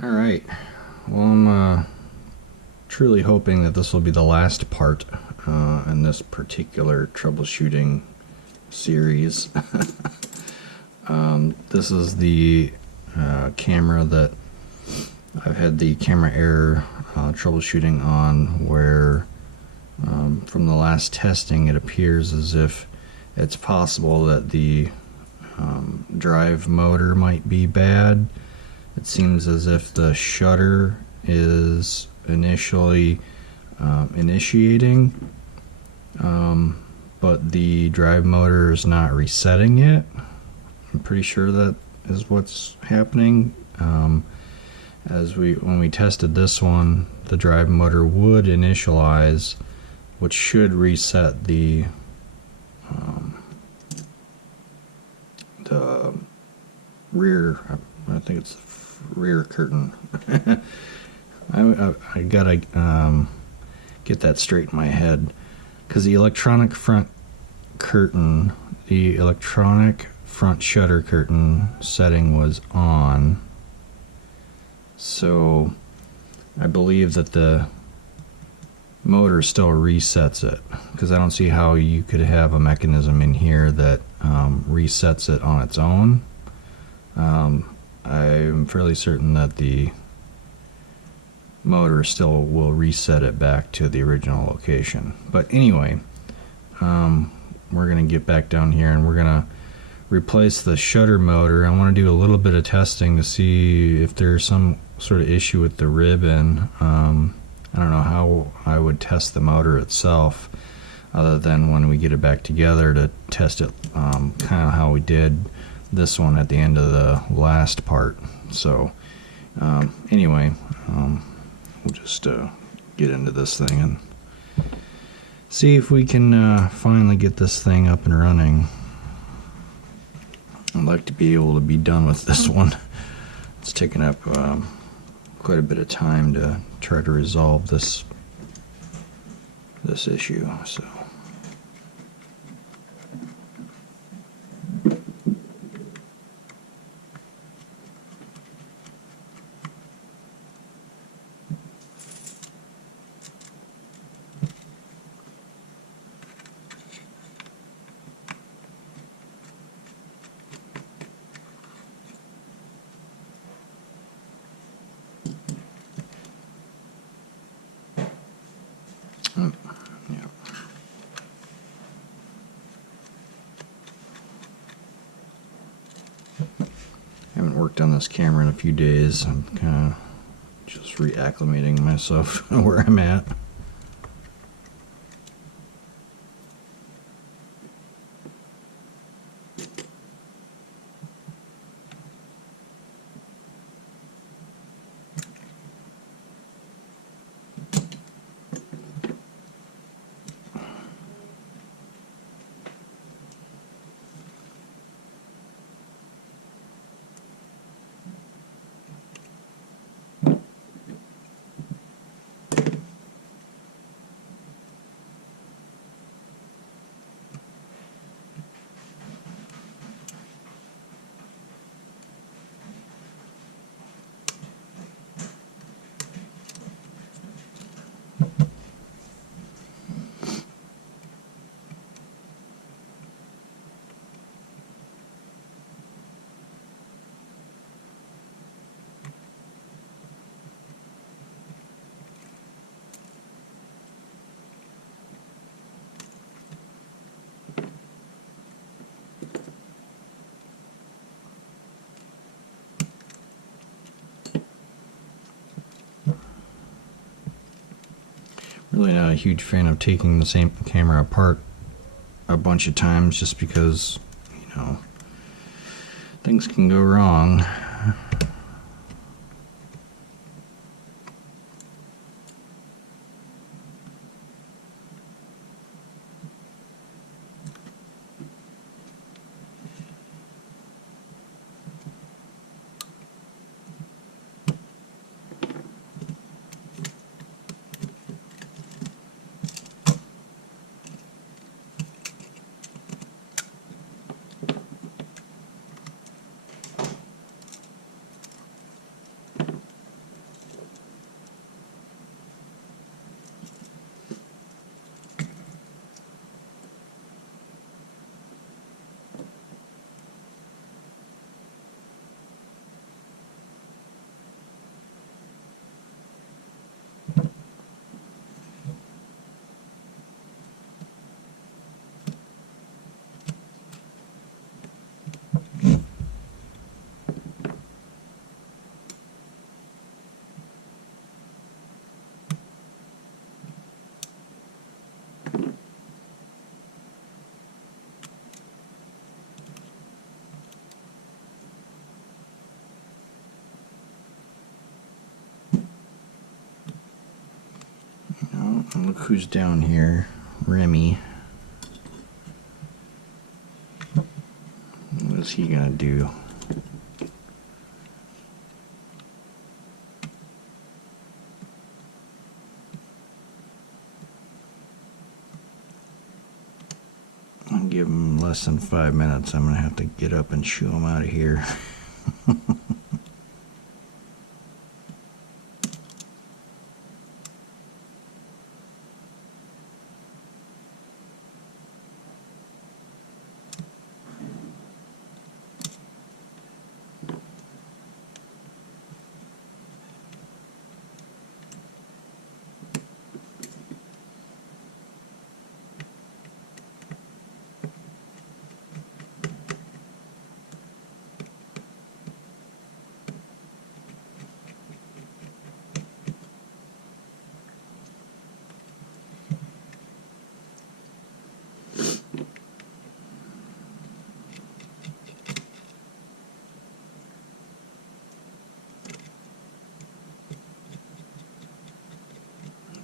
Alright, well I'm truly hoping that this will be the last part in this particular troubleshooting series. This is the camera that I've had the camera error troubleshooting on, where from the last testing it appears as if it's possible that the drive motor might be bad. It seems as if the shutter is initially initiating, but the drive motor is not resetting yet. I'm pretty sure that is what's happening. When we tested this one, the drive motor would initialize, which should reset the rear. I think it's the rear curtain. I gotta get that straight in my head, because the electronic front curtain, the electronic front shutter curtain setting was on, so I believe that the motor still resets it, because I don't see how you could have a mechanism in here that resets it on its own. I'm fairly certain that the motor still will reset it back to the original location. But anyway, we're going to get back down here and we're going to replace the shutter motor. I want to do a little bit of testing to see if there's some sort of issue with the ribbon. I don't know how I would test the motor itself, other than when we get it back together to test it kind of how we did this one at the end of the last part. So anyway, we'll just get into this thing and see if we can finally get this thing up and running. I'd like to be able to be done with this one. It's taken up quite a bit of time to try to resolve this issue. So yeah. I haven't worked on this camera in a few days. I'm kind of just reacclimating myself where I'm at. Really not a huge fan of taking the same camera apart a bunch of times, just because, you know, things can go wrong. Oh, look who's down here, Remy. What's he gonna do? I'll give him less than 5 minutes. I'm gonna have to get up and shoo him out of here.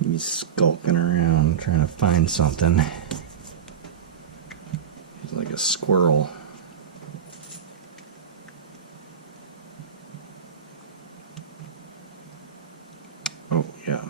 He's skulking around trying to find something. He's like a squirrel. Oh, yeah.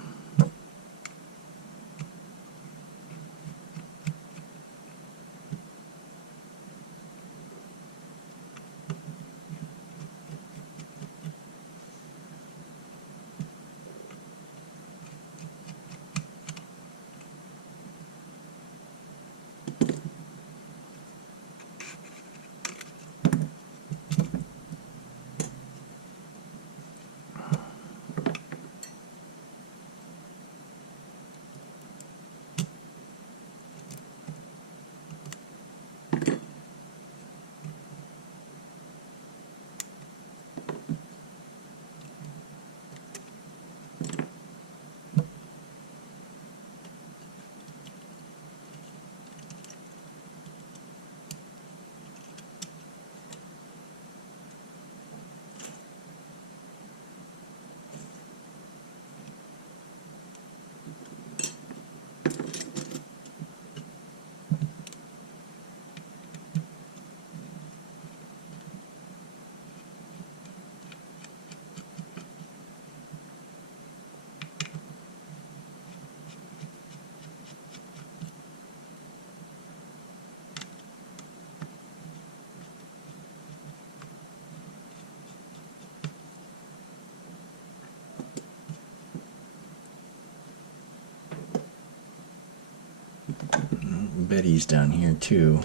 Betty's down here too.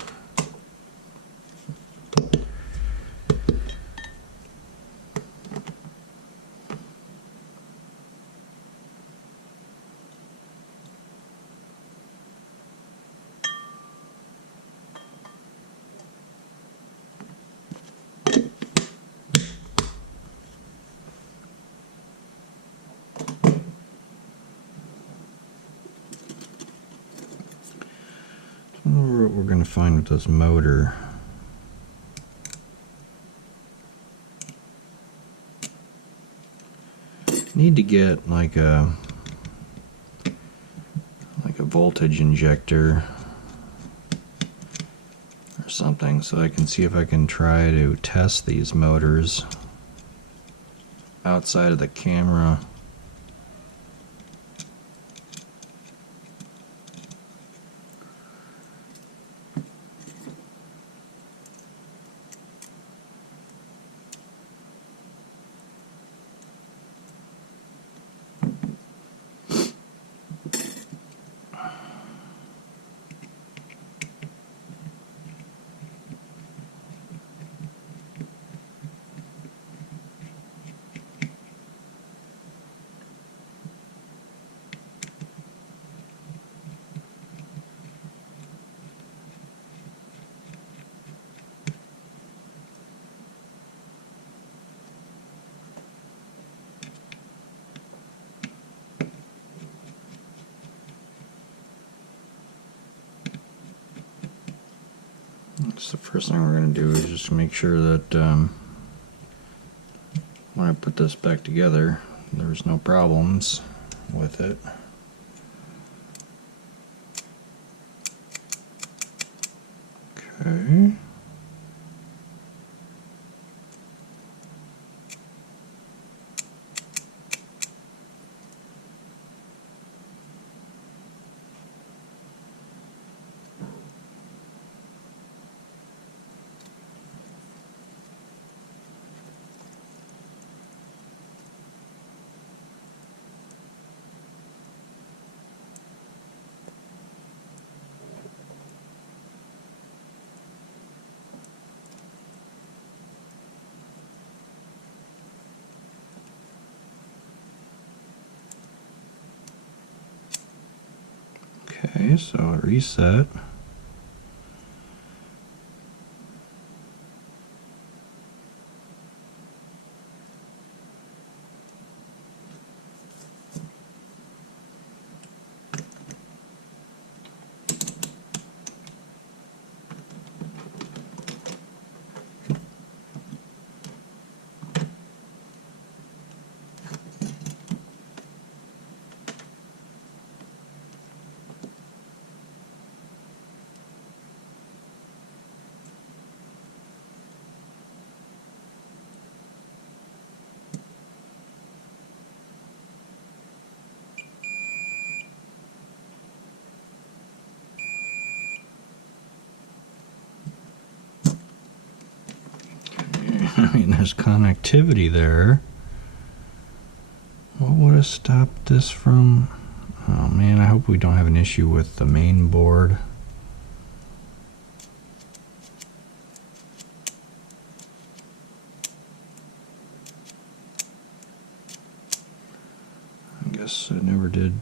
What we're going to find with this motor. Need to get like a voltage injector or something so I can see if I can try to test these motors outside of the camera. So the first thing we're going to do is just make sure that when I put this back together, there's no problems with it. Okay. Okay, so reset. I mean, there's connectivity there. What would have stopped this from? Oh man, I hope we don't have an issue with the main board. I guess I never did.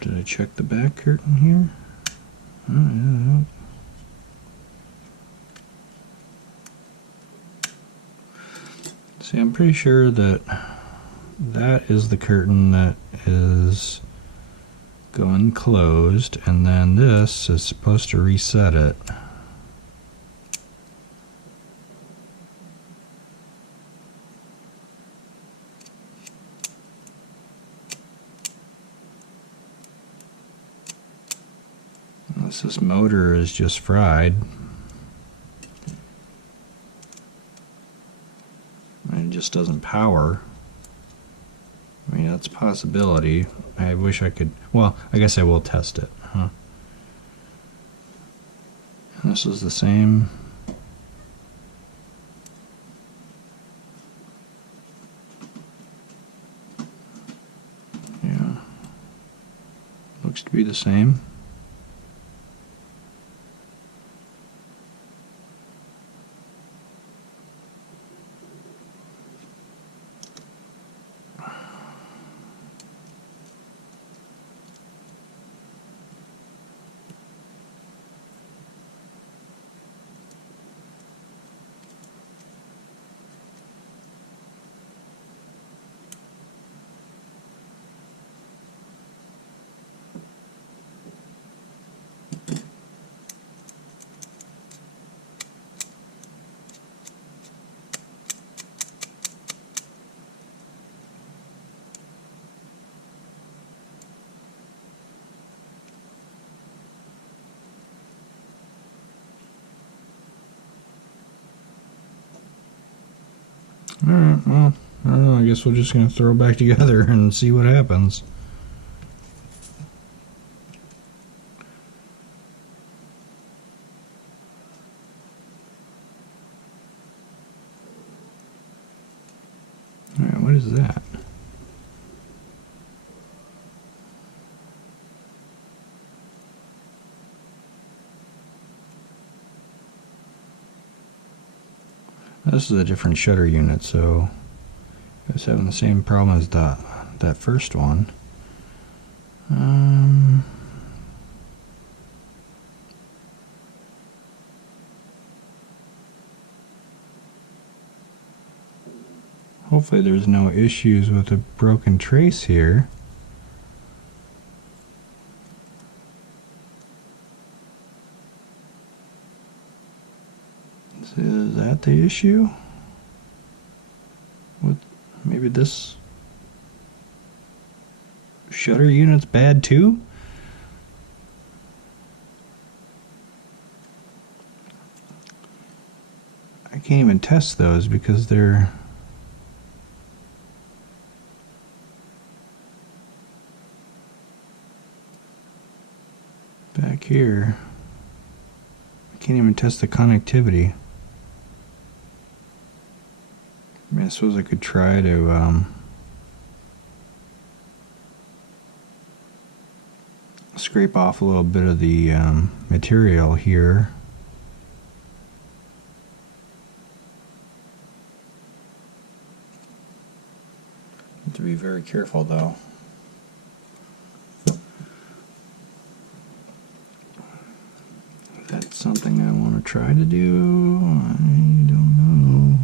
Did I check the back curtain here? Oh, yeah. See, I'm pretty sure that that is the curtain that is going closed, and then this is supposed to reset it. Unless this motor is just fried. It just doesn't power. I mean, that's a possibility. I wish I could. Well, I guess I will test it, huh? And this is the same. Yeah. Looks to be the same. Alright, well, I don't know, I guess we're just going to throw it back together and see what happens. Alright, what is that? This is a different shutter unit, so it's having the same problem as that first one. Hopefully there's no issues with a broken trace here. that the issue? With maybe this shutter unit's bad too? I can't even test those because they're back here. I can't even test the connectivity. I mean, I suppose I could try to scrape off a little bit of the material here. Have to be very careful though. That's something I want to try to do. I don't know.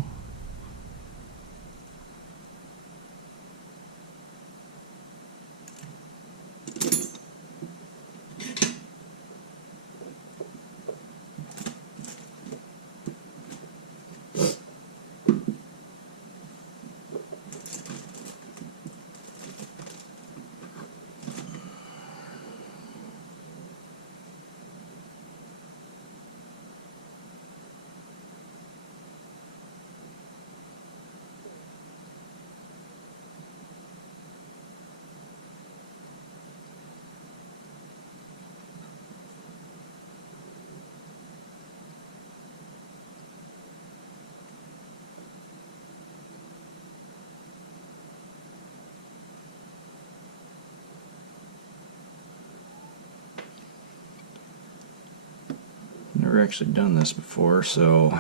Never actually done this before, so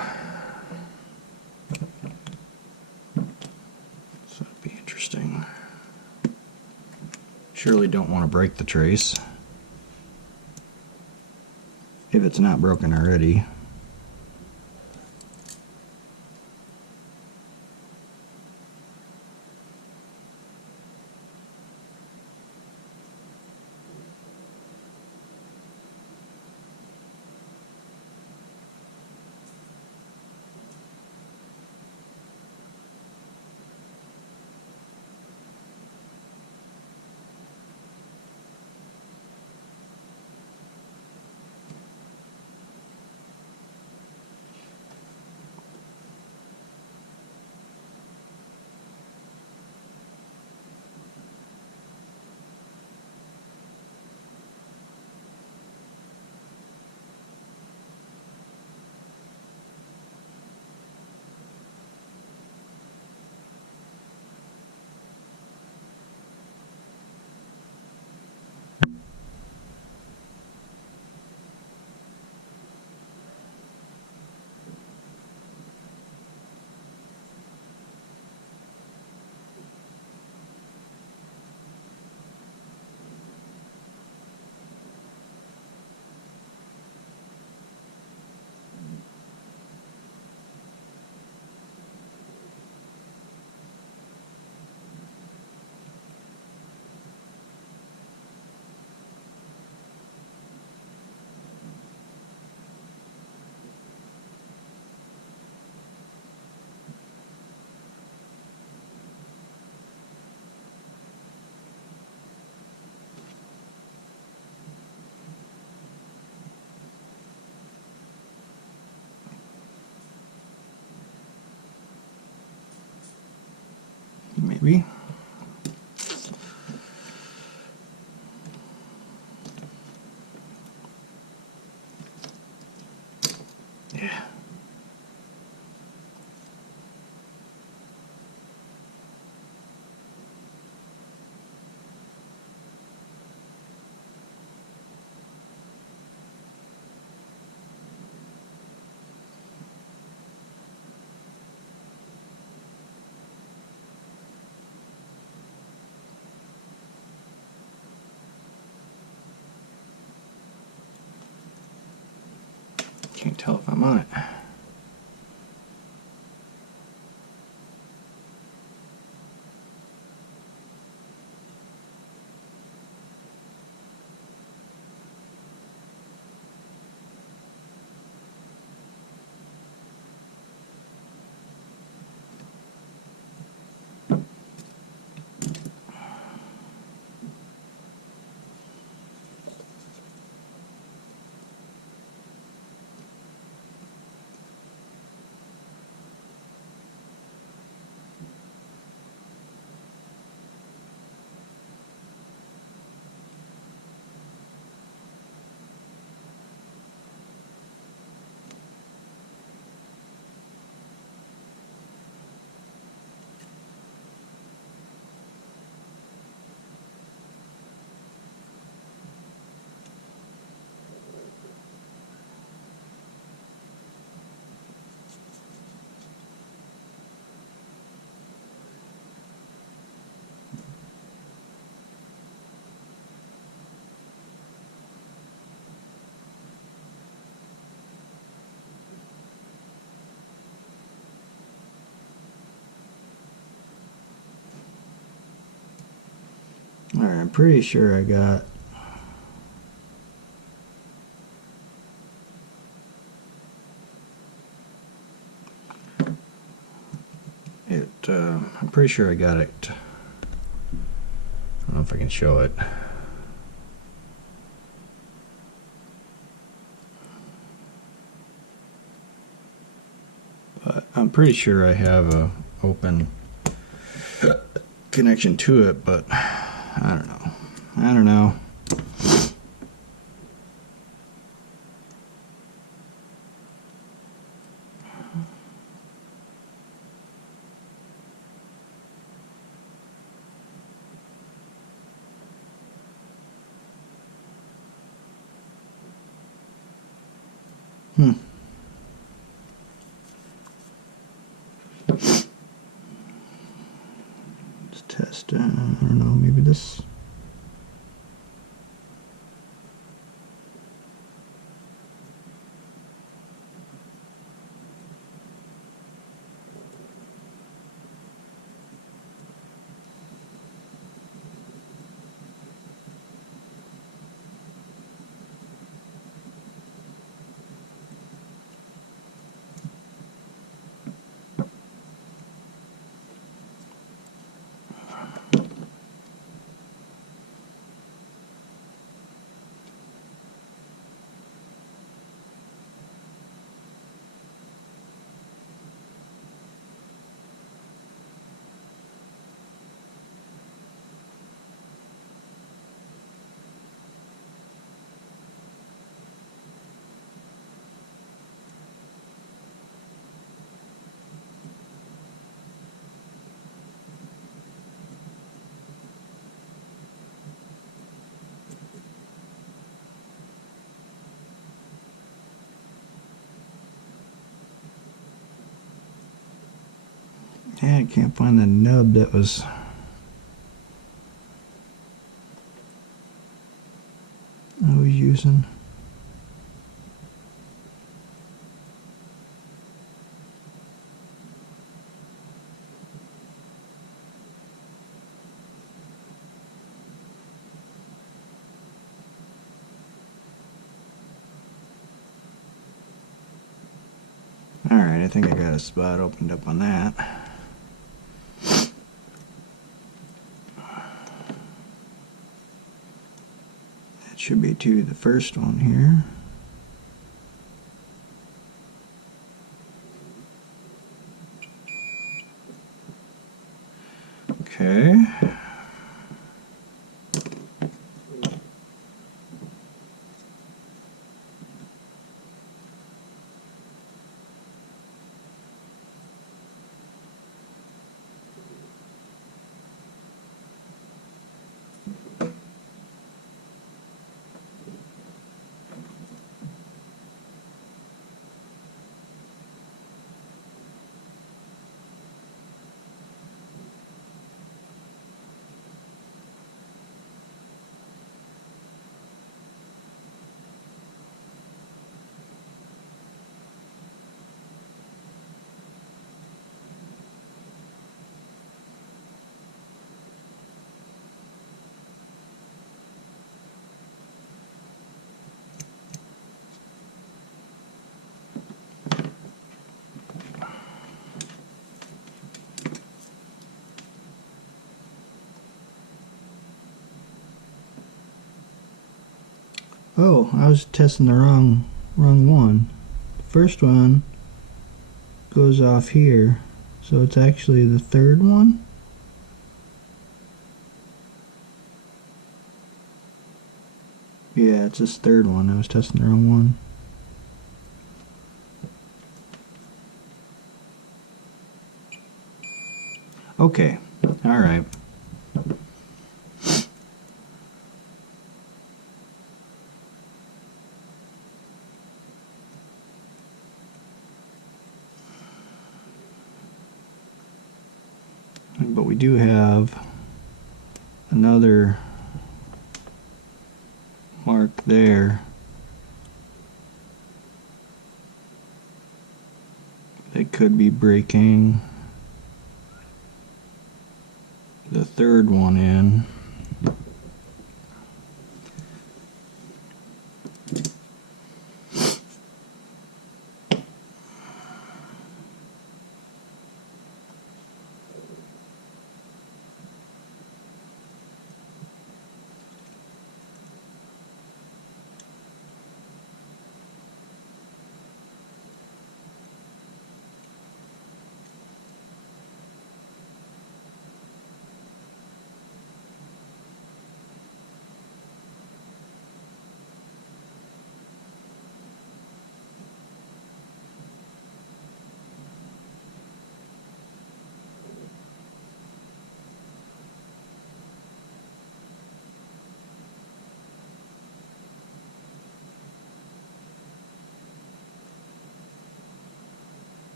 it'd be interesting. Surely don't want to break the trace if it's not broken already. Maybe. Yeah. Can't tell if I'm on it. Alright, I'm pretty sure I got it. I'm pretty sure I got it. I don't know if I can show it. But I'm pretty sure I have a open connection to it, but I don't know. I don't know. Let's test. I don't know. Maybe this. Yeah, I can't find the nub that was. I was using. Alright, I think I got a spot opened up on that. That should be to the first one here. Okay. Oh, I was testing the wrong one. The first one goes off here, so it's actually the third one. Yeah, it's this third one. I was testing the wrong one. Okay, all right. But we do have another mark there that could be breaking the third one in.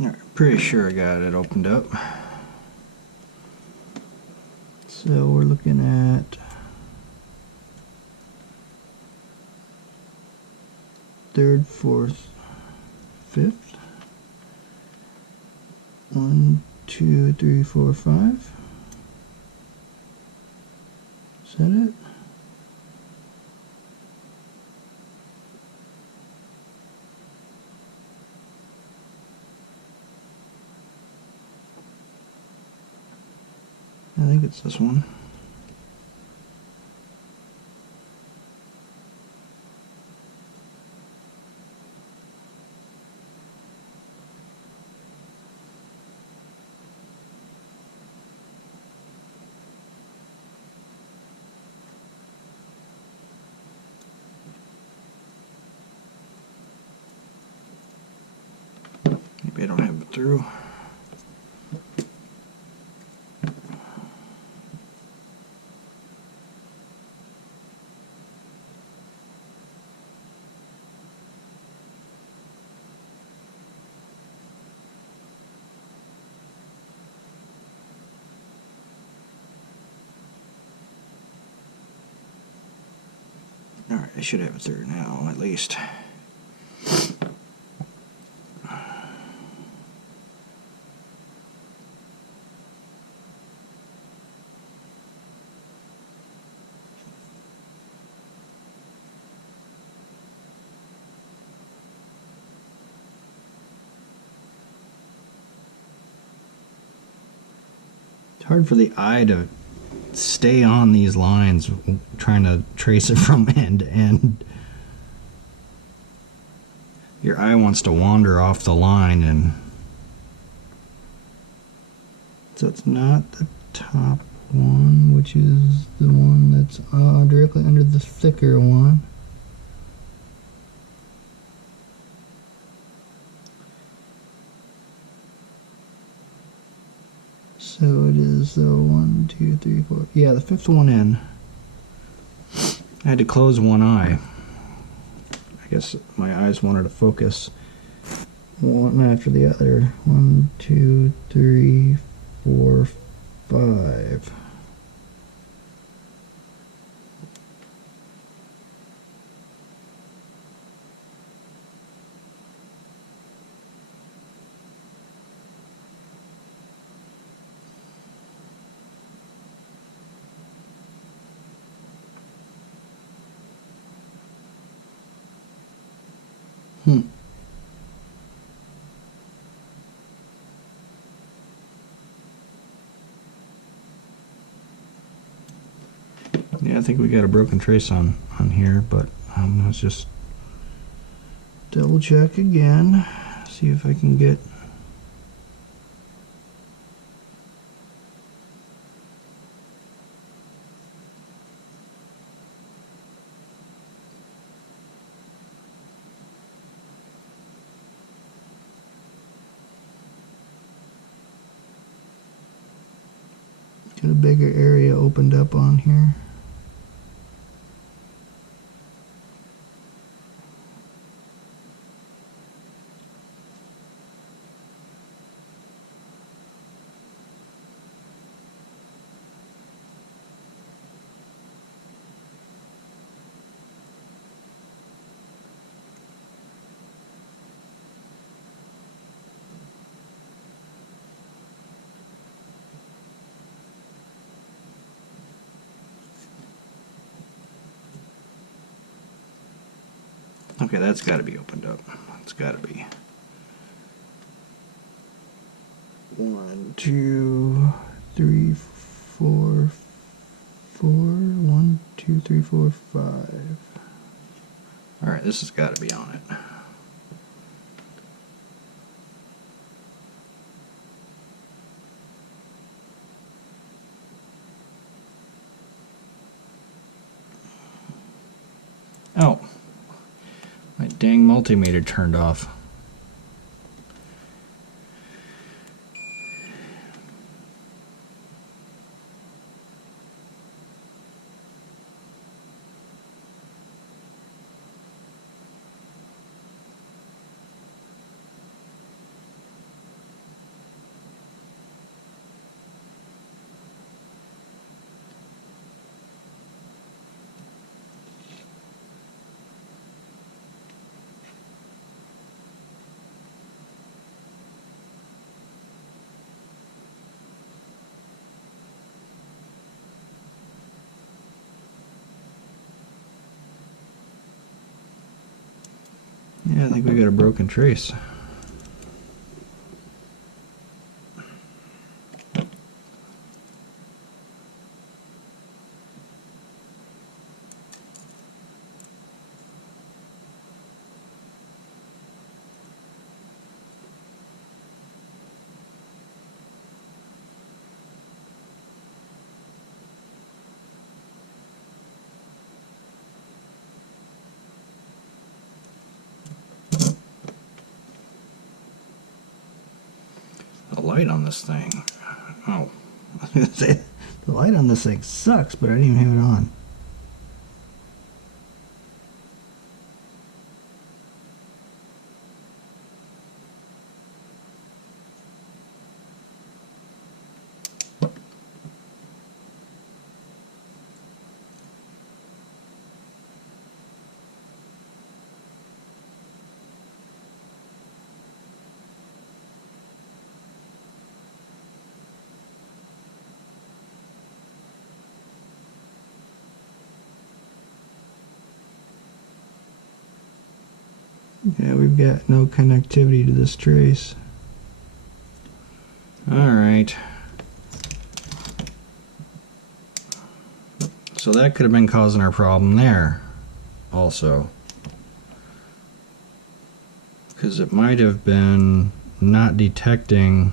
Alright, pretty sure I got it opened up. So we're looking at third, fourth, fifth. 1, 2, 3, 4, 5. Is that it? I think it's this one. Maybe I don't have it through. Alright, I should have it through now, at least. It's hard for the eye to stay on these lines trying to trace it from end to end. Your eye wants to wander off the line, and so it's not the top one, which is the one that's directly under the thicker one. So it is the 1, 2, 3, 4. Yeah, the fifth one in. I had to close one eye. I guess my eyes wanted to focus one after the other. 1, 2, 3, 4, 5. Yeah, I think we got a broken trace on here, but let's just double check again, see if I can get a bigger area opened up on here. Okay, that's got to be opened up. It's got to be. 1, 2, 3, 4, 4. 1, 2, 3, 4, 5. All right, this has got to be on it. Oh. My dang multimeter turned off. Yeah, I think we got a broken trace. The light on this thing. Oh, I was gonna say the light on this thing sucks, but I didn't even have it on. Yeah, we've got no connectivity to this trace. Alright. So that could have been causing our problem there also. Because it might have been not detecting,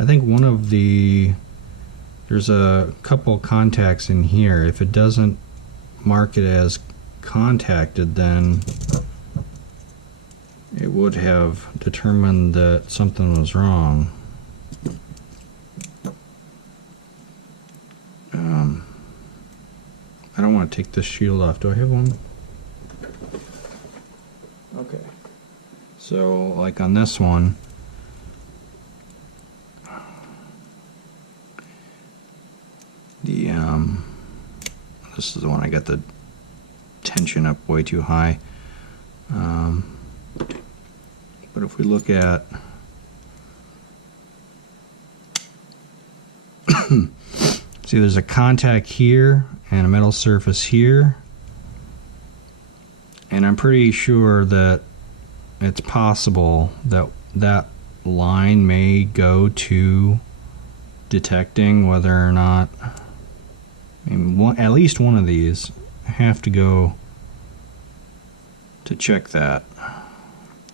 I think one of the, there's a couple contacts in here. If it doesn't mark it as contacted, then it would have determined that something was wrong. I don't want to take this shield off. Do I have one? Okay. So, like on this one, the this is the one I got the tension up way too high. But if we look at see, there's a contact here and a metal surface here, and I'm pretty sure that it's possible that that line may go to detecting whether or not, I mean, at least one of these have to go to check that.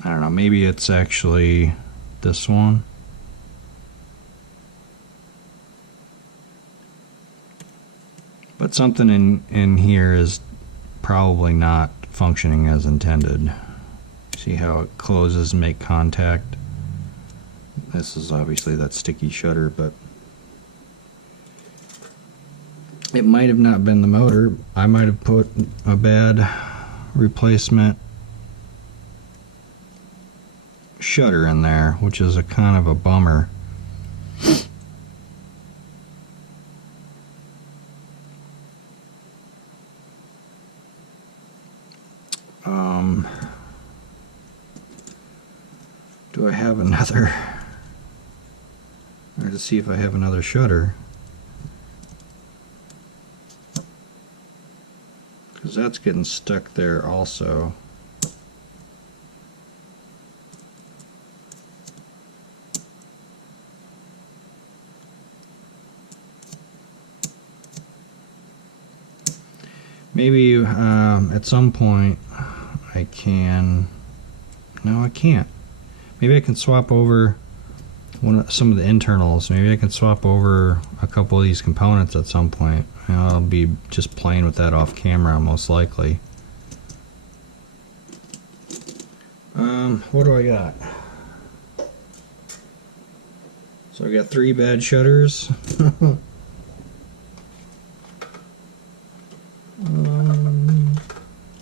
I don't know, maybe it's actually this one. But something in here is probably not functioning as intended. See how it closes and make contact? This is obviously that sticky shutter, but it might have not been the motor. I might have put a bad replacement shutter in there, which is a kind of a bummer. Do I have another? Or to see if I have another shutter, because that's getting stuck there also. Maybe at some point I can. No, I can't. Maybe I can swap over some of the internals. Maybe I can swap over a couple of these components at some point. I'll be just playing with that off camera most likely. What do I got? So I got 3 bad shutters.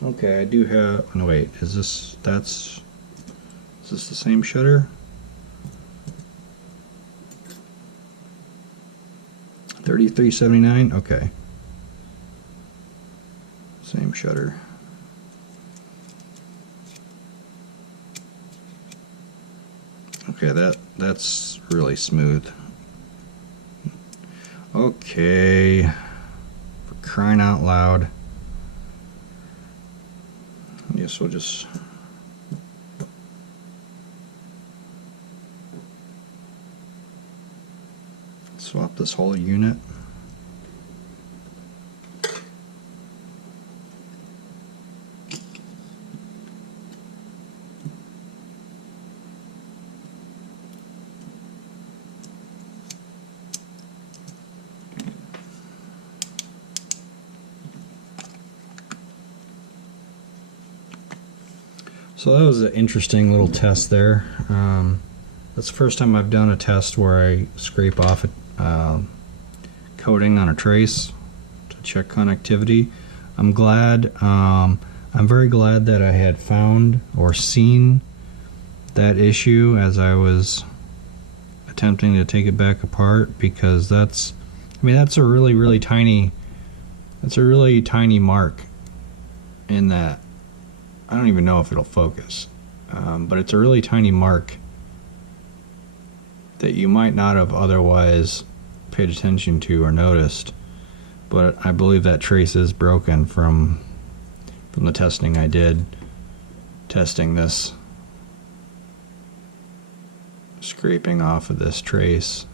Okay, I do have. No, wait. Is this the same shutter? 3379. Okay. Same shutter. Okay, that's really smooth. Okay. For crying out loud. I guess we'll just swap this whole unit. So that was an interesting little test there. That's the first time I've done a test where I scrape off a coating on a trace to check connectivity. I'm very glad that I had found or seen that issue as I was attempting to take it back apart, because that's a really tiny mark in that. I don't even know if it'll focus, but it's a really tiny mark that you might not have otherwise paid attention to or noticed. But I believe that trace is broken from the testing I did, testing this, scraping off of this trace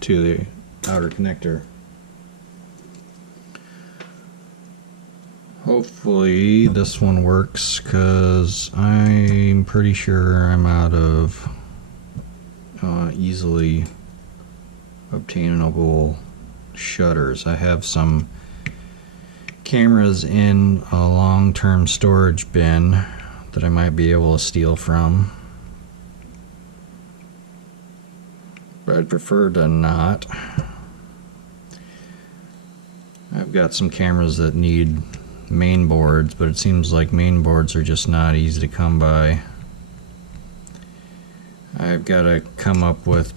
to the outer connector. Hopefully this one works, because I'm pretty sure I'm out of easily obtainable shutters. I have some cameras in a long-term storage bin that I might be able to steal from, but I'd prefer to not. I've got some cameras that need main boards, but it seems like main boards are just not easy to come by. I've got to come up with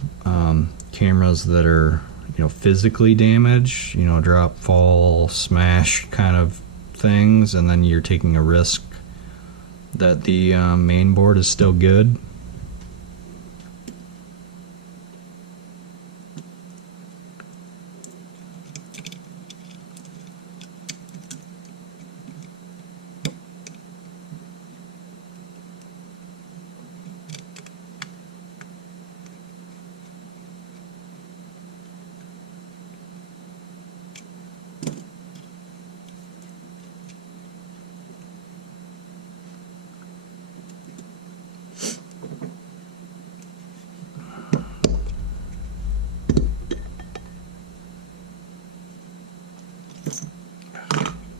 cameras that are, physically damaged, drop, fall, smash kind of things, and then you're taking a risk that the main board is still good.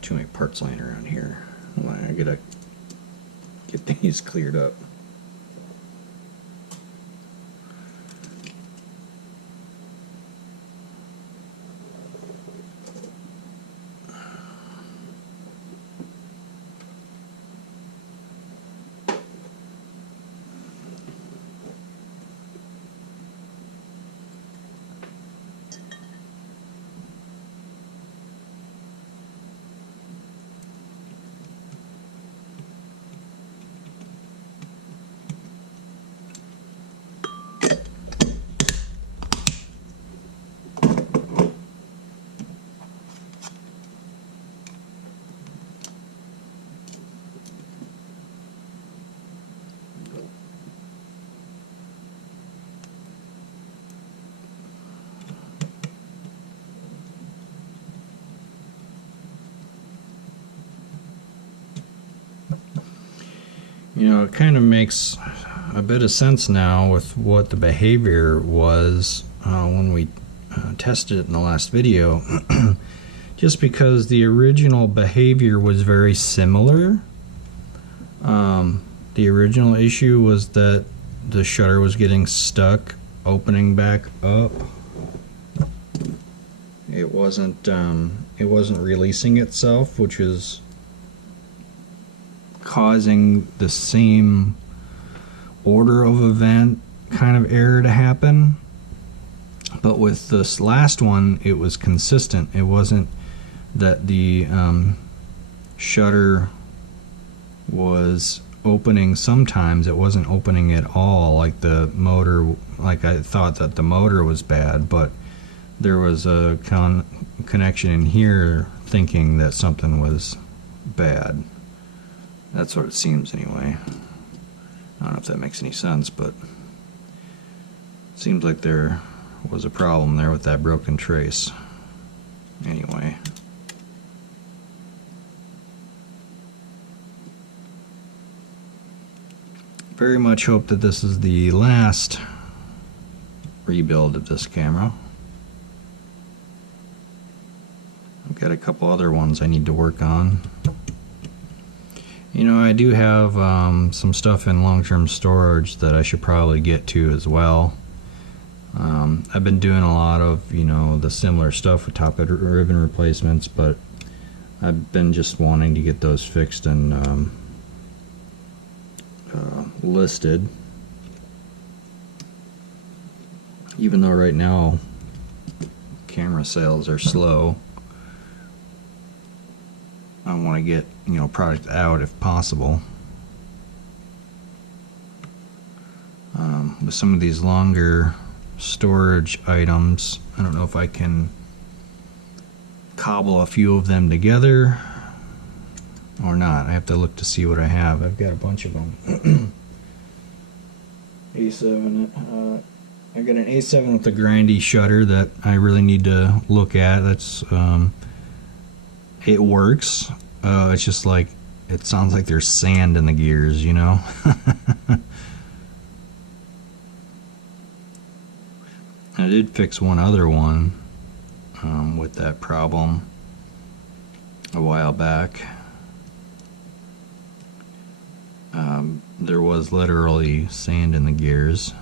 Too many parts laying around here. I gotta get these cleared up. It kind of makes a bit of sense now with what the behavior was when we tested it in the last video. Just because the original behavior was very similar. The original issue was that the shutter was getting stuck opening back up. It wasn't releasing itself, which is causing the same order of event kind of error to happen. But with this last one, it was consistent. It wasn't that the shutter was opening sometimes, it wasn't opening at all, like the motor, like I thought that the motor was bad, but there was a connection in here thinking that something was bad. That's what it seems anyway. I don't know if that makes any sense, but it seems like there was a problem there with that broken trace. Anyway. Very much hope that this is the last rebuild of this camera. I've got a couple other ones I need to work on. You know, I do have some stuff in long-term storage that I should probably get to as well. I've been doing a lot of, you know, the similar stuff with top ribbon replacements, but I've been just wanting to get those fixed and listed. Even though right now camera sales are slow, I want to get, you know, product out if possible. With some of these longer storage items, I don't know if I can cobble a few of them together or not. I have to look to see what I have. I've got a bunch of them. A7. I got an A7 with a grindy shutter that I really need to look at. That's it works. It's just like, it sounds like there's sand in the gears, you know. I did fix one other one with that problem a while back. There was literally sand in the gears.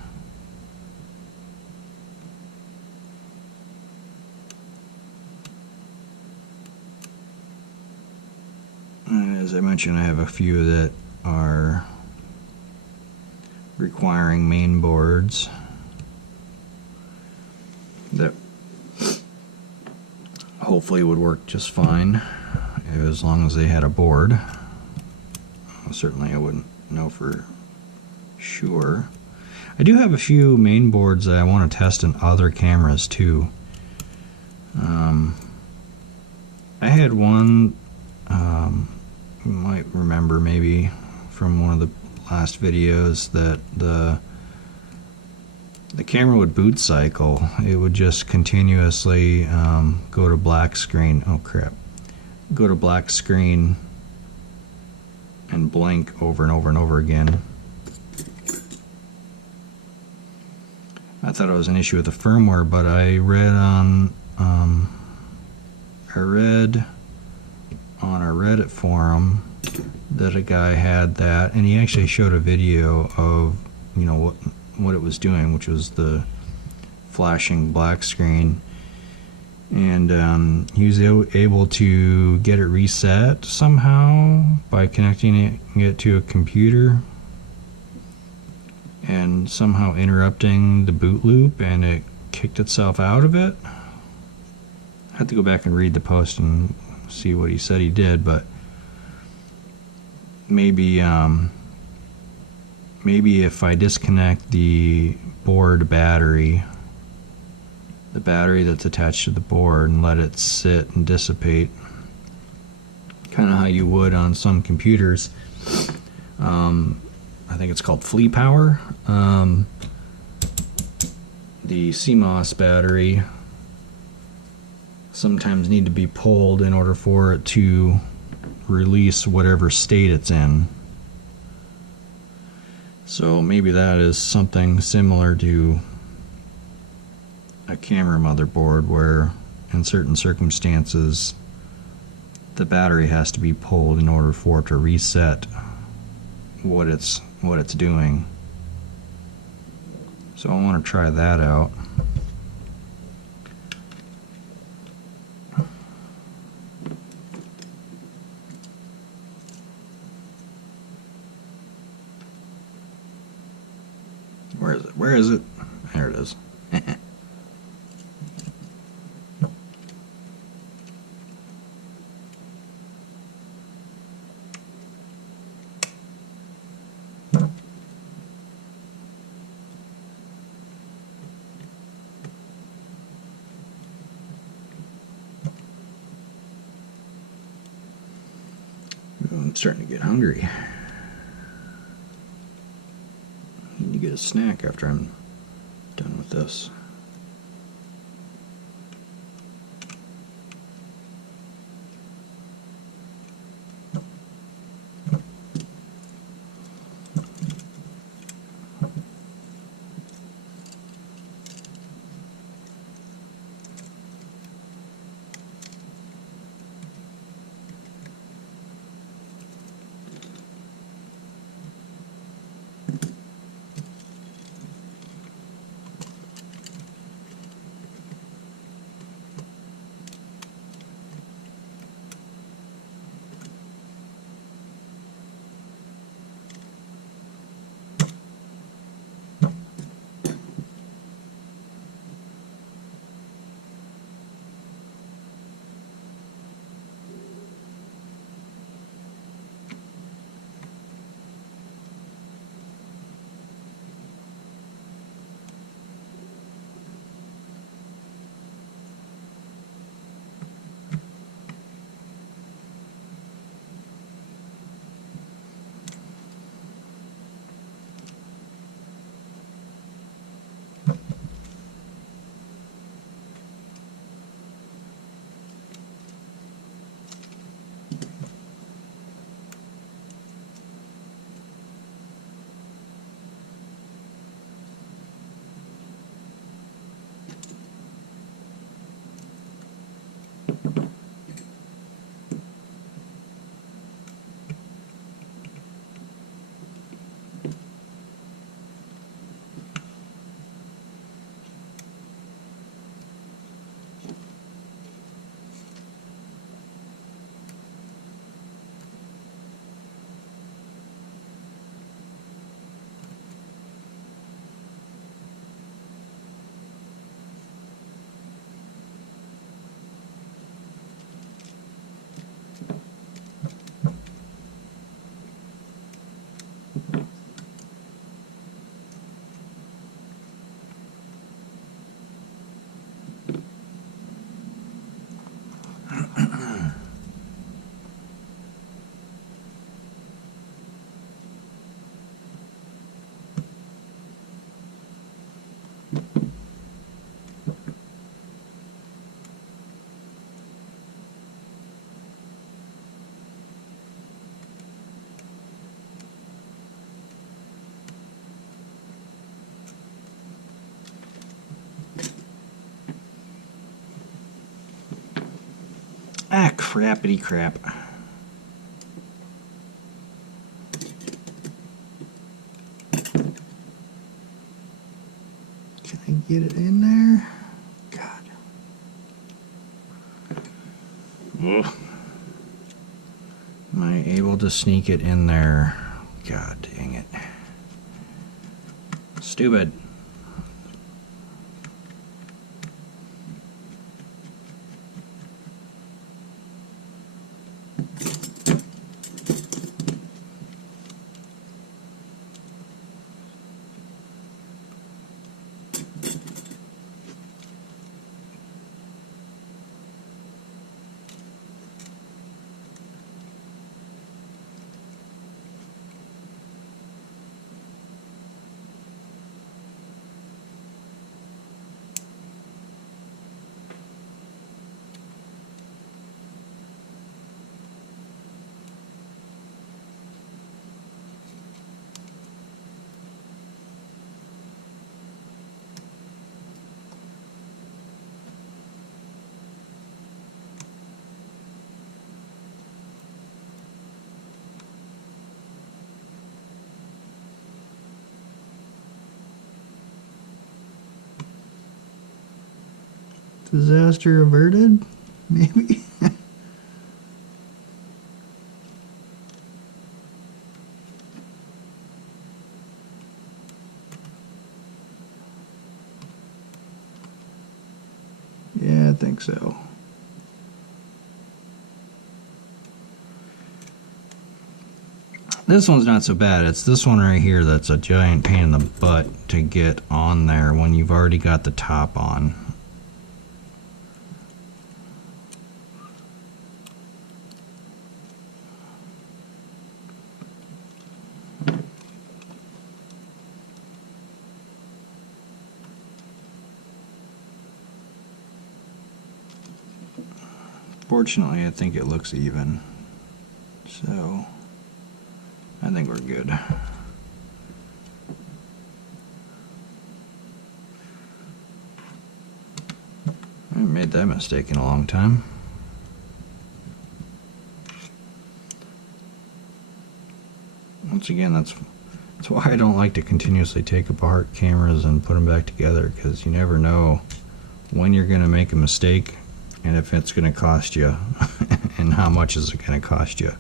As I mentioned, I have a few that are requiring main boards that hopefully would work just fine as long as they had a board. Certainly I wouldn't know for sure. I do have a few main boards that I want to test in other cameras too. I had one, you might remember maybe from one of the last videos, that the camera would boot cycle. It would just continuously go to black screen. Oh crap. Go to black screen and blink over and over and over again. I thought it was an issue with the firmware, but I read on a Reddit forum that a guy had that, and he actually showed a video of, you know, what it was doing, which was the flashing black screen, and he was able to get it reset somehow by connecting it to a computer and somehow interrupting the boot loop, and it kicked itself out of it. I had to go back and read the post and see what he said he did, but maybe if I disconnect the board battery, the battery that's attached to the board, and let it sit and dissipate, kind of how you would on some computers. I think it's called Flea Power. The CMOS battery sometimes need to be pulled in order for it to release whatever state it's in. So maybe that is something similar to a camera motherboard, where in certain circumstances the battery has to be pulled in order for it to reset what it's doing. So I want to try that out. Where is it? Where is it? There it is. I'm starting to get hungry. Need to get a snack after I'm done with this. crappity crap. Can I get it in there? God. Ugh. Am I able to sneak it in there? God dang it. Stupid. Disaster averted? Maybe? Yeah, I think so. This one's not so bad. It's this one right here that's a giant pain in the butt to get on there when you've already got the top on. Fortunately, I think it looks even, so I think we're good. I haven't made that mistake in a long time. Once again, that's why I don't like to continuously take apart cameras and put them back together, because you never know when you're going to make a mistake and if it's going to cost you and how much is it going to cost you.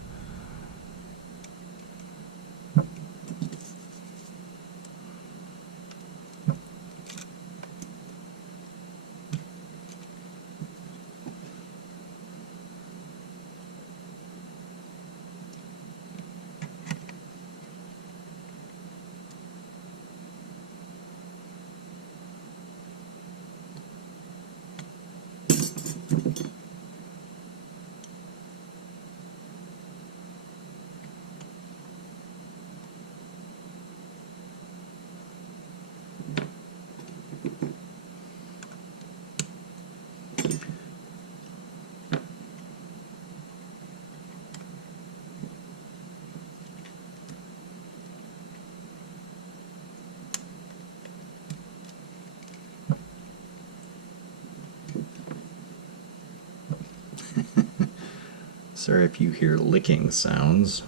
Sorry if you hear licking sounds.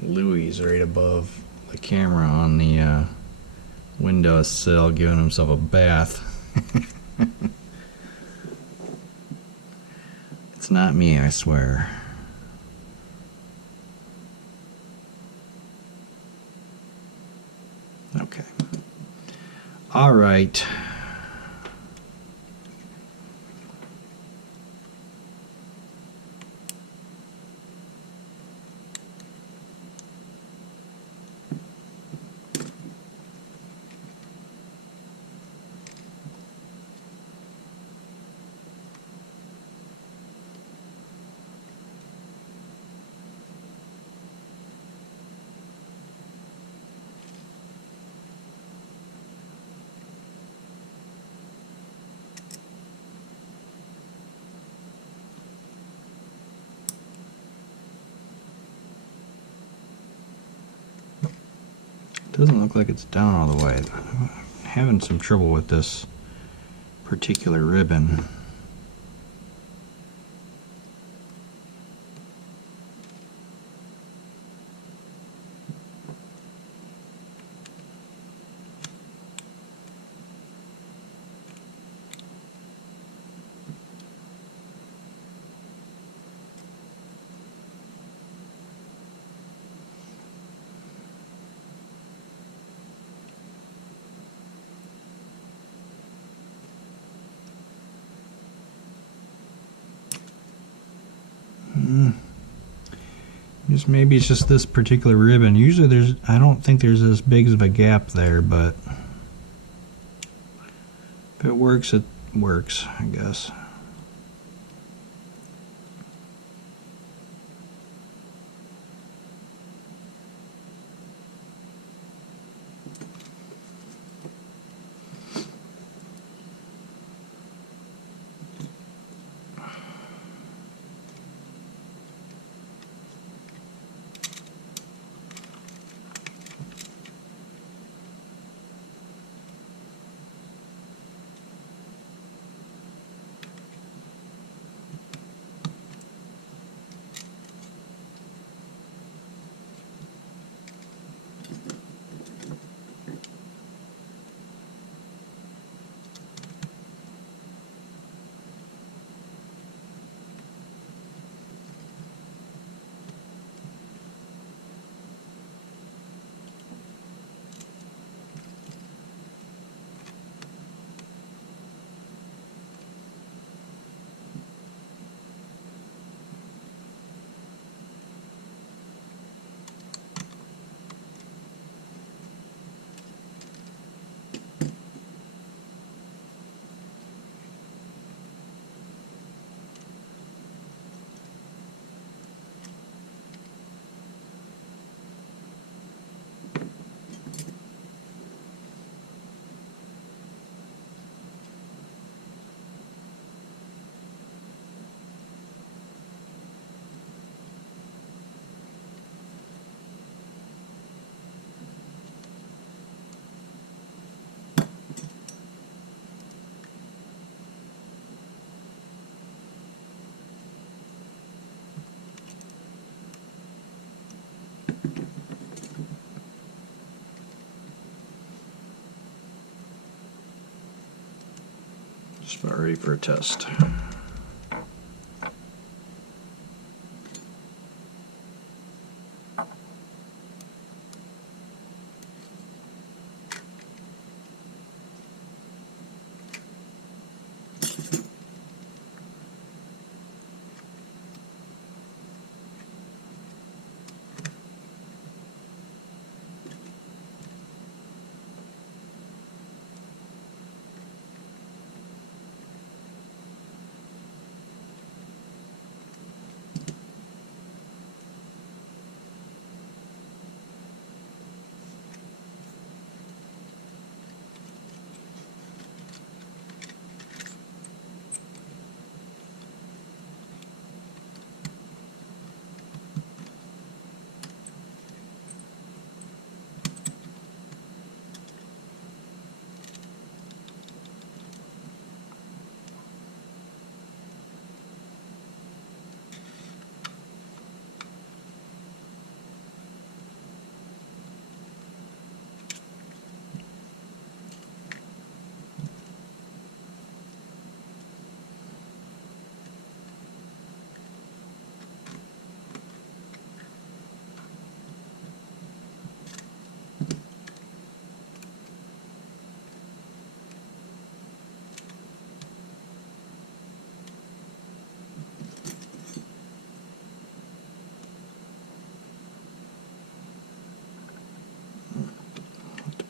Louie's right above the camera on the windowsill giving himself a bath. It's not me, I swear. Okay. All right. Doesn't look like it's down all the way. I'm having some trouble with this particular ribbon. Just maybe it's just this particular ribbon. Usually I don't think there's as big of a gap there, but if it works, it works, I guess. Just about ready for a test.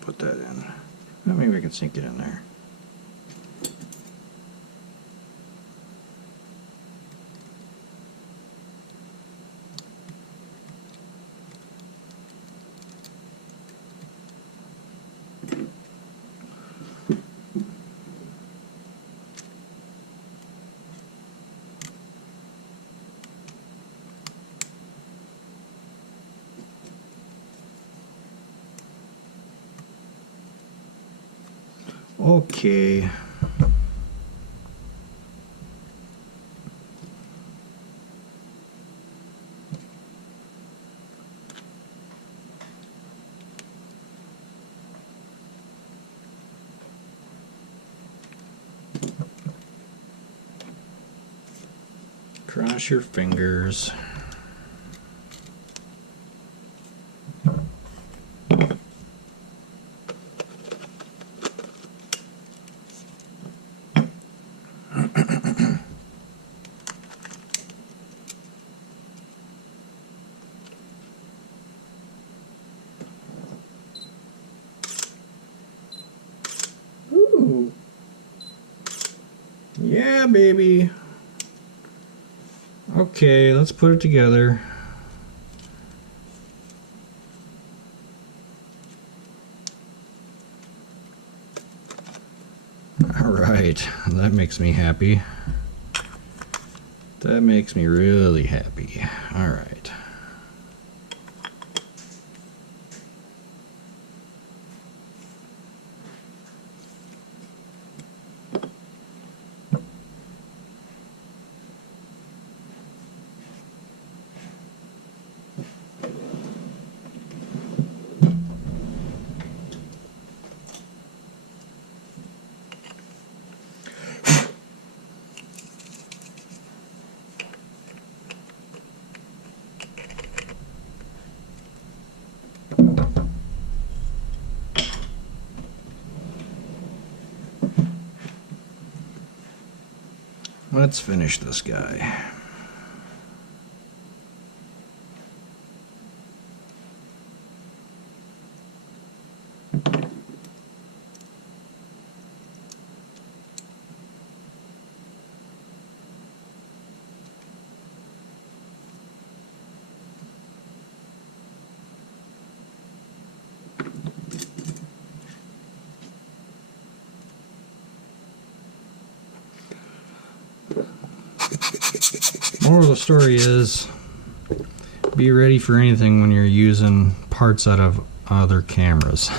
Put that in. Well, maybe we can sink it in there. Okay. Cross your fingers. Yeah, baby. Okay, let's put it together. Alright, that makes me happy. That makes me really happy. Alright. Let's finish this guy. Moral of the story is, be ready for anything when you're using parts out of other cameras.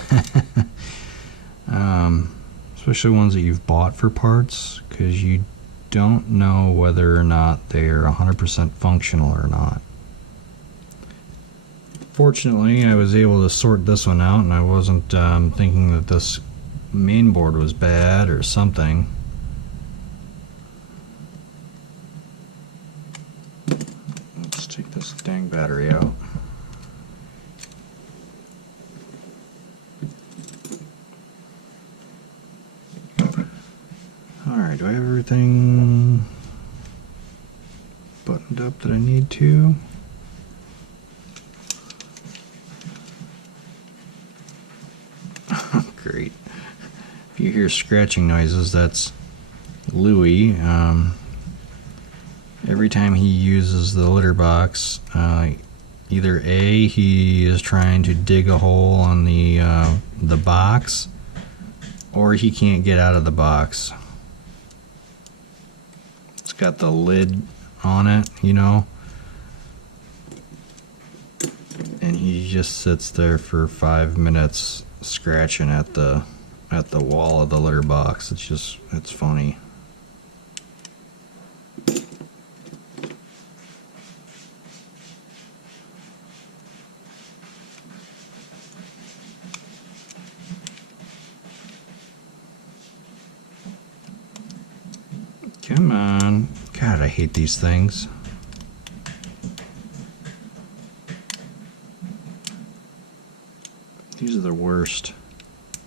Especially ones that you've bought for parts, because you don't know whether or not they're 100% functional or not. Fortunately, I was able to sort this one out, and I wasn't thinking that this main board was bad or something. Let's take this dang battery out. Alright, do I have everything buttoned up that I need to? Great. If you hear scratching noises, that's Louie. Every time he uses the litter box, either A, he is trying to dig a hole on the box, or he can't get out of the box. It's got the lid on it, you know, and he just sits there for 5 minutes scratching at the wall of the litter box. It's funny. Come on. God, I hate these things. These are the worst,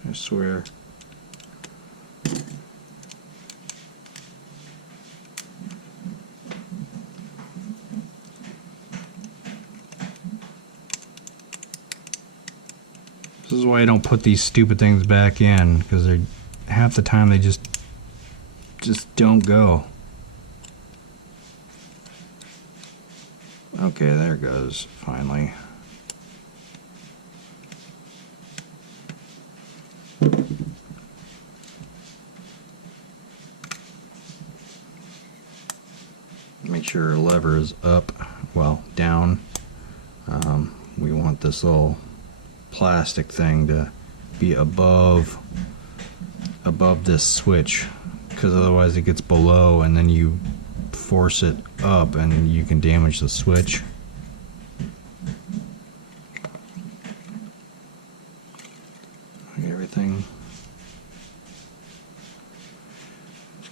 I swear. This is why I don't put these stupid things back in, because they're half the time they just don't go. Okay, there it goes, finally. Make sure our lever is up, well, down. We want this little plastic thing to be above this switch, because otherwise it gets below and then you force it up and you can damage the switch. Everything.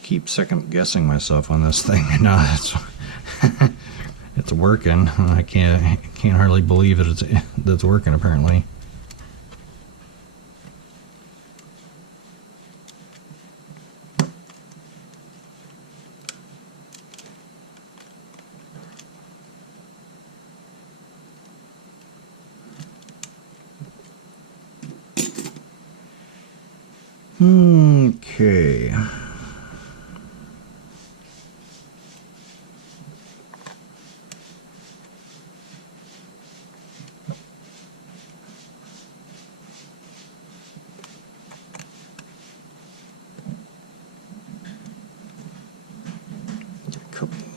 Keep second guessing myself on this thing. No, it's working. I can't hardly believe that it's working apparently. Okay.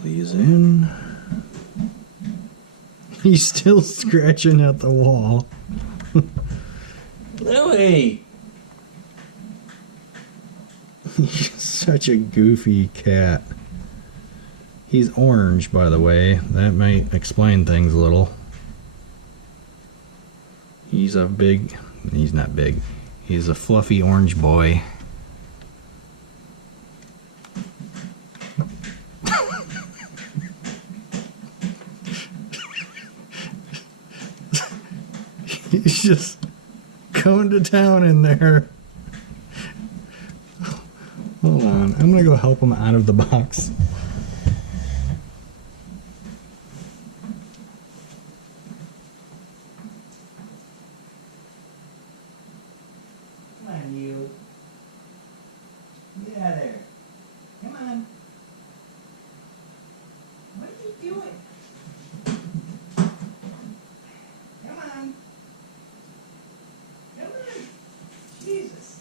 these in. He's still scratching at the wall. Louie! He's such a goofy cat. He's orange, by the way. That might explain things a little. He's a big... He's not big. He's a fluffy orange boy. He's just going to town in there. Hold on, I'm gonna go help him out of the box. Come on, you. Get out of there. Come on. What are you doing? Come on. Come on. Jesus.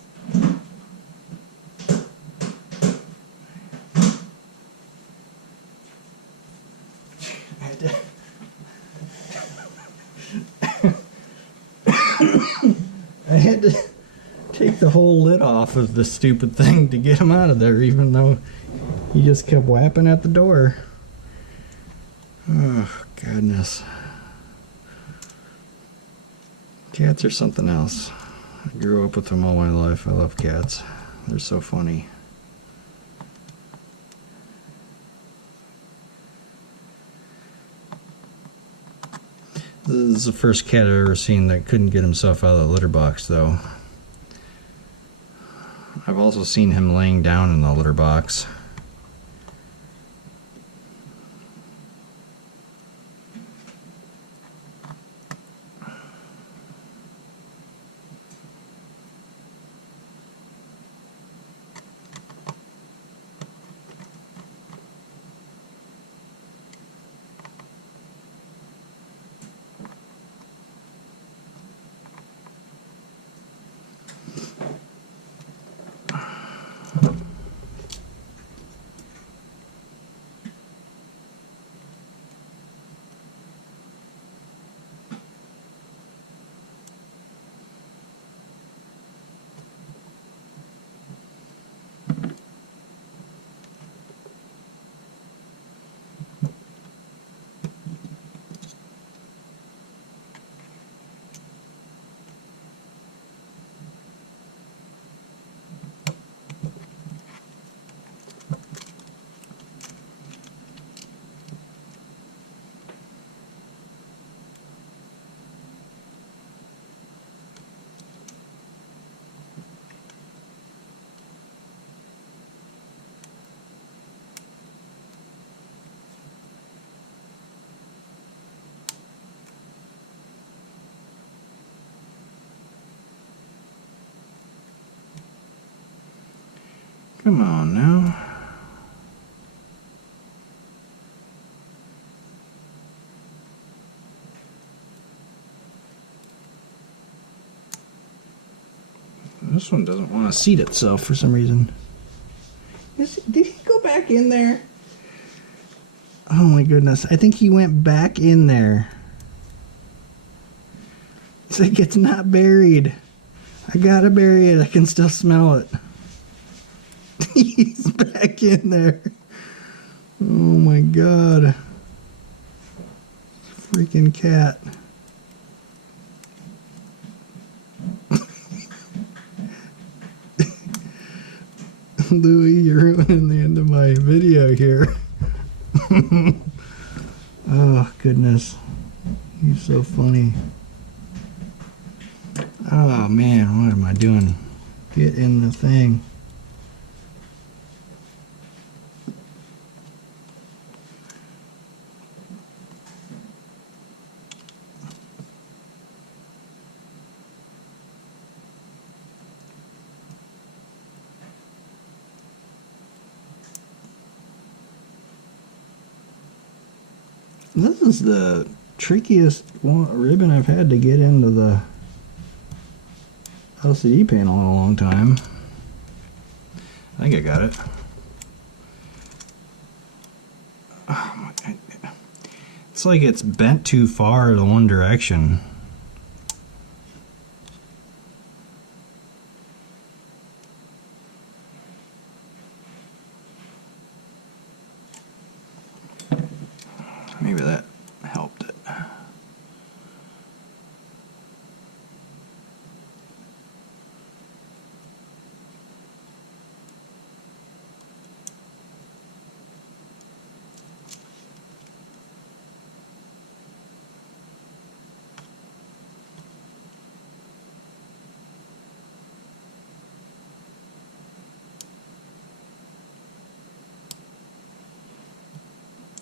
I had to take the whole lid off of the stupid thing to get him out of there, even though he just kept whapping at the door. Oh, goodness. Cats are something else. I grew up with them all my life. I love cats. They're so funny. This is the first cat I've ever seen that couldn't get himself out of the litter box, though. I've also seen him laying down in the litter box. Come on now. This one doesn't want to seat itself for some reason. Did he go back in there? Oh my goodness. I think he went back in there. It's like it's not buried. I gotta bury it. I can still smell it. He's back in there. Oh my god. Freaking cat. Louie, you're ruining the end of my video here. Oh goodness. He's so funny. Oh man, what am I doing? Get in the thing. This is the trickiest ribbon I've had to get into the LCD panel in a long time. I think I got it. It's like it's bent too far to one direction. Maybe that helped it.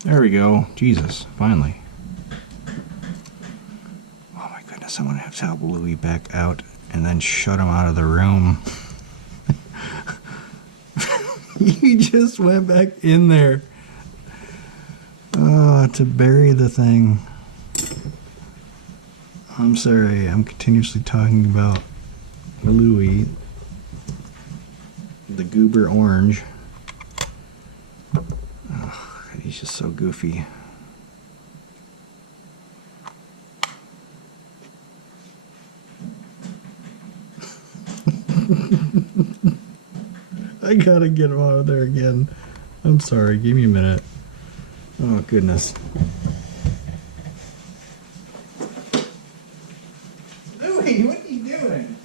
There we go. Jesus, finally. Oh my goodness, I'm gonna have to help Louie back out and then shut him out of the room. He just went back in there. To bury the thing. I'm sorry, I'm continuously talking about Louie, the goober orange. Oh, he's just so goofy. I gotta get him out of there again. I'm sorry, give me a minute. Oh goodness. Louie, what are you doing?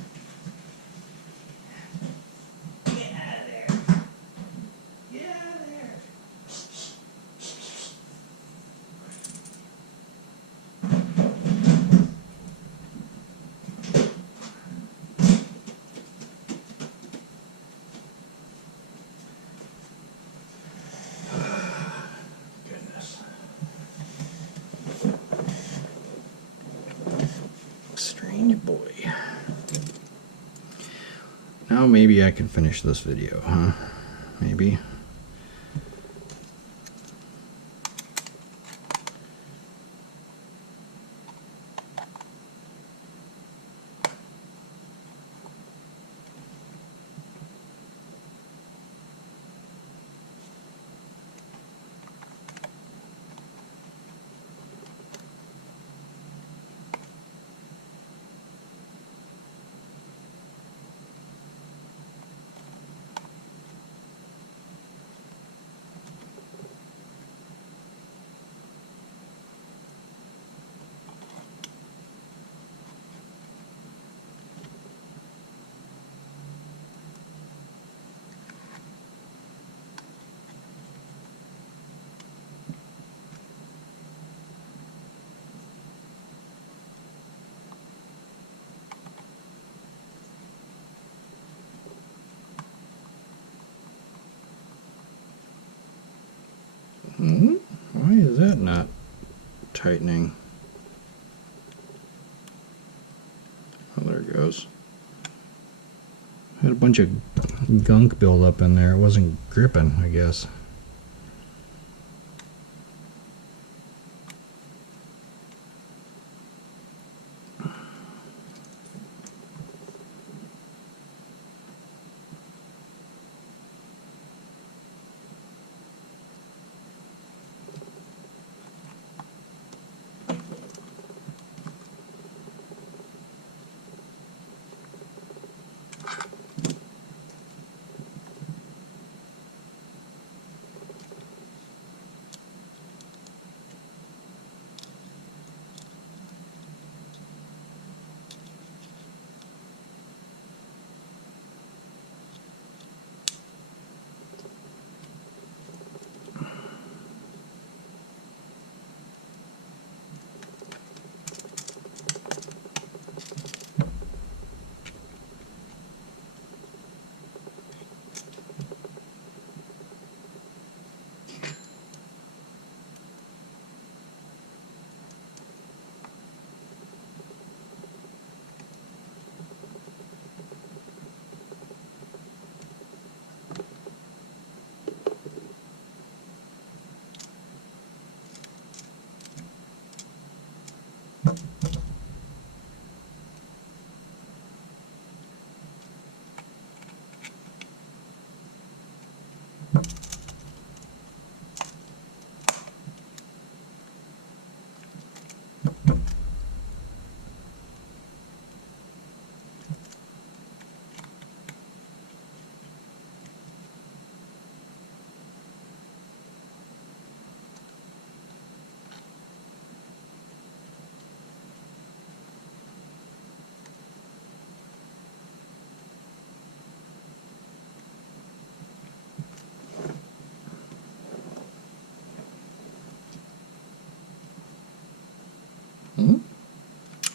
Get out of there. Get out of there. Strange boy. Now maybe I can finish this video, huh? Maybe. Why is that not tightening? Oh, there it goes. Had a bunch of gunk build up in there. It wasn't gripping, I guess.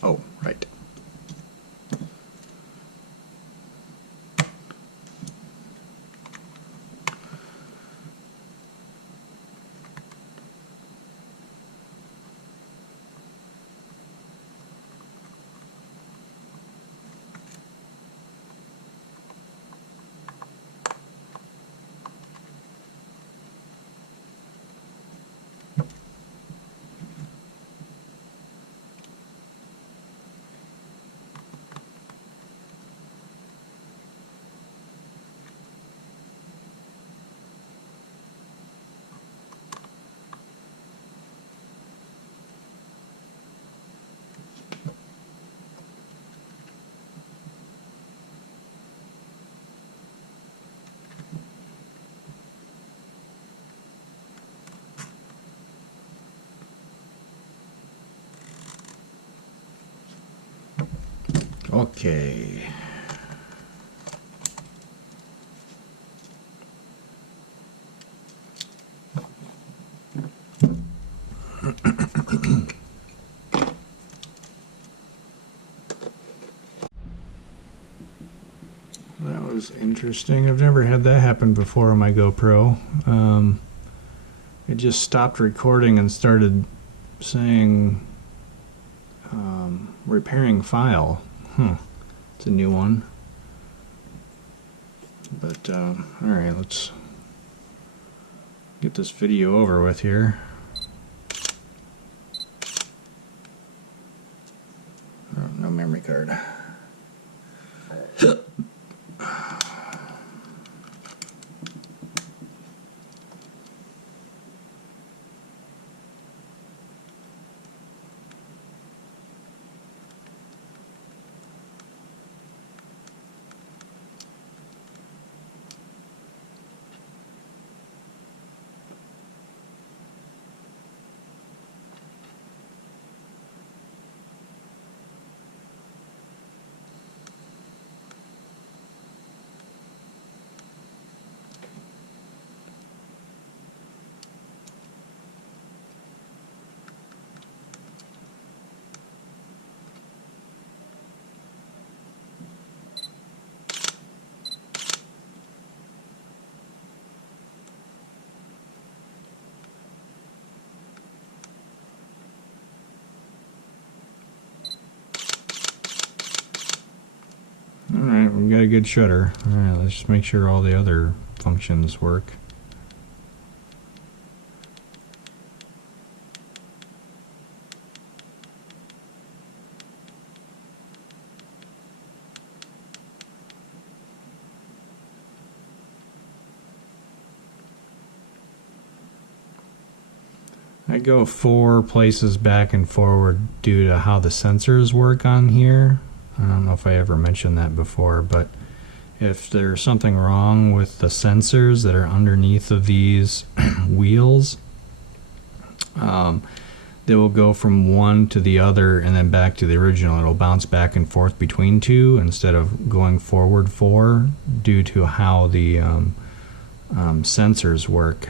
Oh, right. Okay. That was interesting. I've never had that happen before on my GoPro. It just stopped recording and started saying repairing file. It's a new one. But alright, let's get this video over with here. Oh, no memory card. Alright, we've got a good shutter. Alright, let's just make sure all the other functions work. I go 4 places back and forward due to how the sensors work on here. I don't know if I ever mentioned that before, but if there's something wrong with the sensors that are underneath of these wheels, they will go from one to the other and then back to the original. It'll bounce back and forth between two instead of going forward 4 due to how the sensors work.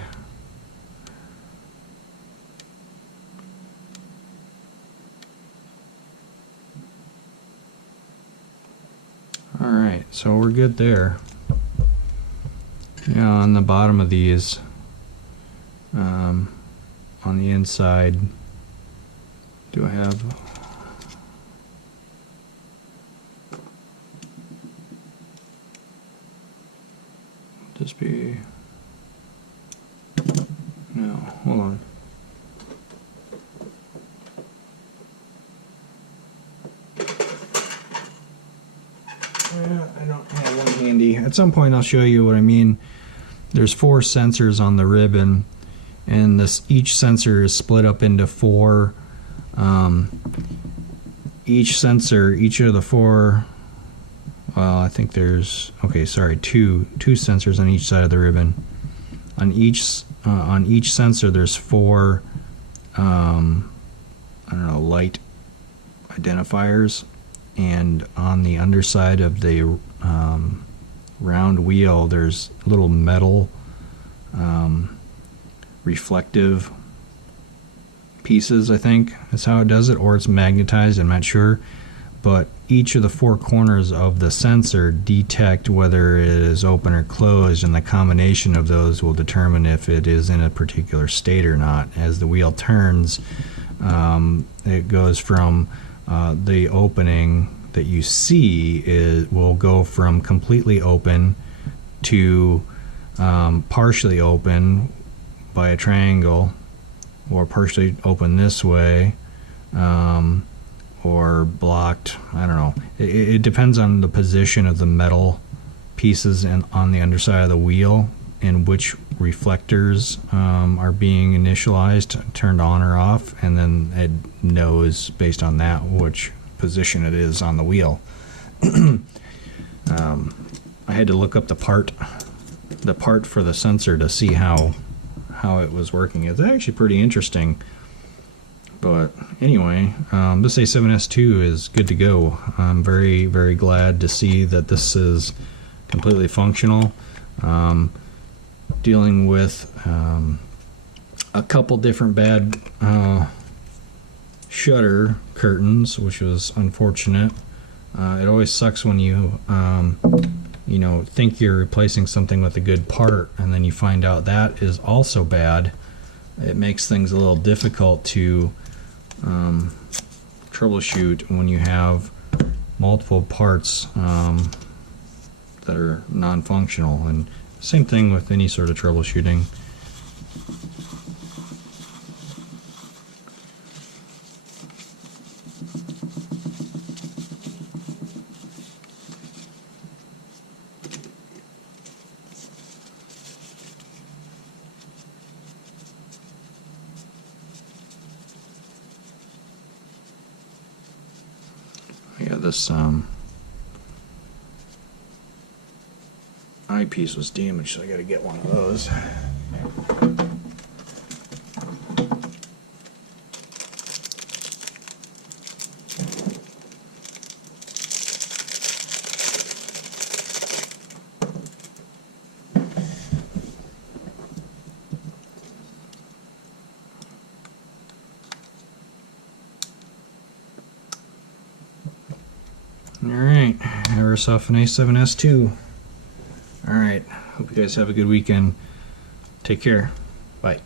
Alright, so we're good there. Yeah, on the bottom of these, on the inside, do I have... Just be... No, hold on. I don't have one handy. At some point I'll show you what I mean. There's 4 sensors on the ribbon, and each sensor is split up into 4. Each sensor, each of the 4, well, I think there's, okay, sorry, two sensors on each side of the ribbon. On each sensor there's 4 I don't know, light identifiers, and on the underside of the round wheel there's little metal reflective pieces, I think is how it does it, or it's magnetized, I'm not sure. But each of the four corners of the sensor detect whether it is open or closed, and the combination of those will determine if it is in a particular state or not. As the wheel turns, it goes from the opening that you see will go from completely open to partially open by a triangle, or partially open this way, or blocked. I don't know. It depends on the position of the metal pieces on the underside of the wheel, and which reflectors are being initialized, turned on or off, and then it knows based on that which position it is on the wheel. I had to look up the part for the sensor to see how it was working. It's actually pretty interesting. But anyway, this A7S2 is good to go. I'm very, very glad to see that this is completely functional. Dealing with a couple different bad shutter curtains, which was unfortunate. It always sucks when you think you're replacing something with a good part, and then you find out that is also bad. It makes things a little difficult to troubleshoot when you have multiple parts that are non-functional, and same thing with any sort of troubleshooting. Yeah, this eyepiece was damaged, so I gotta get one of those. Alright, Aerosoft and A7S2. Alright, hope you guys have a good weekend. Take care. Bye.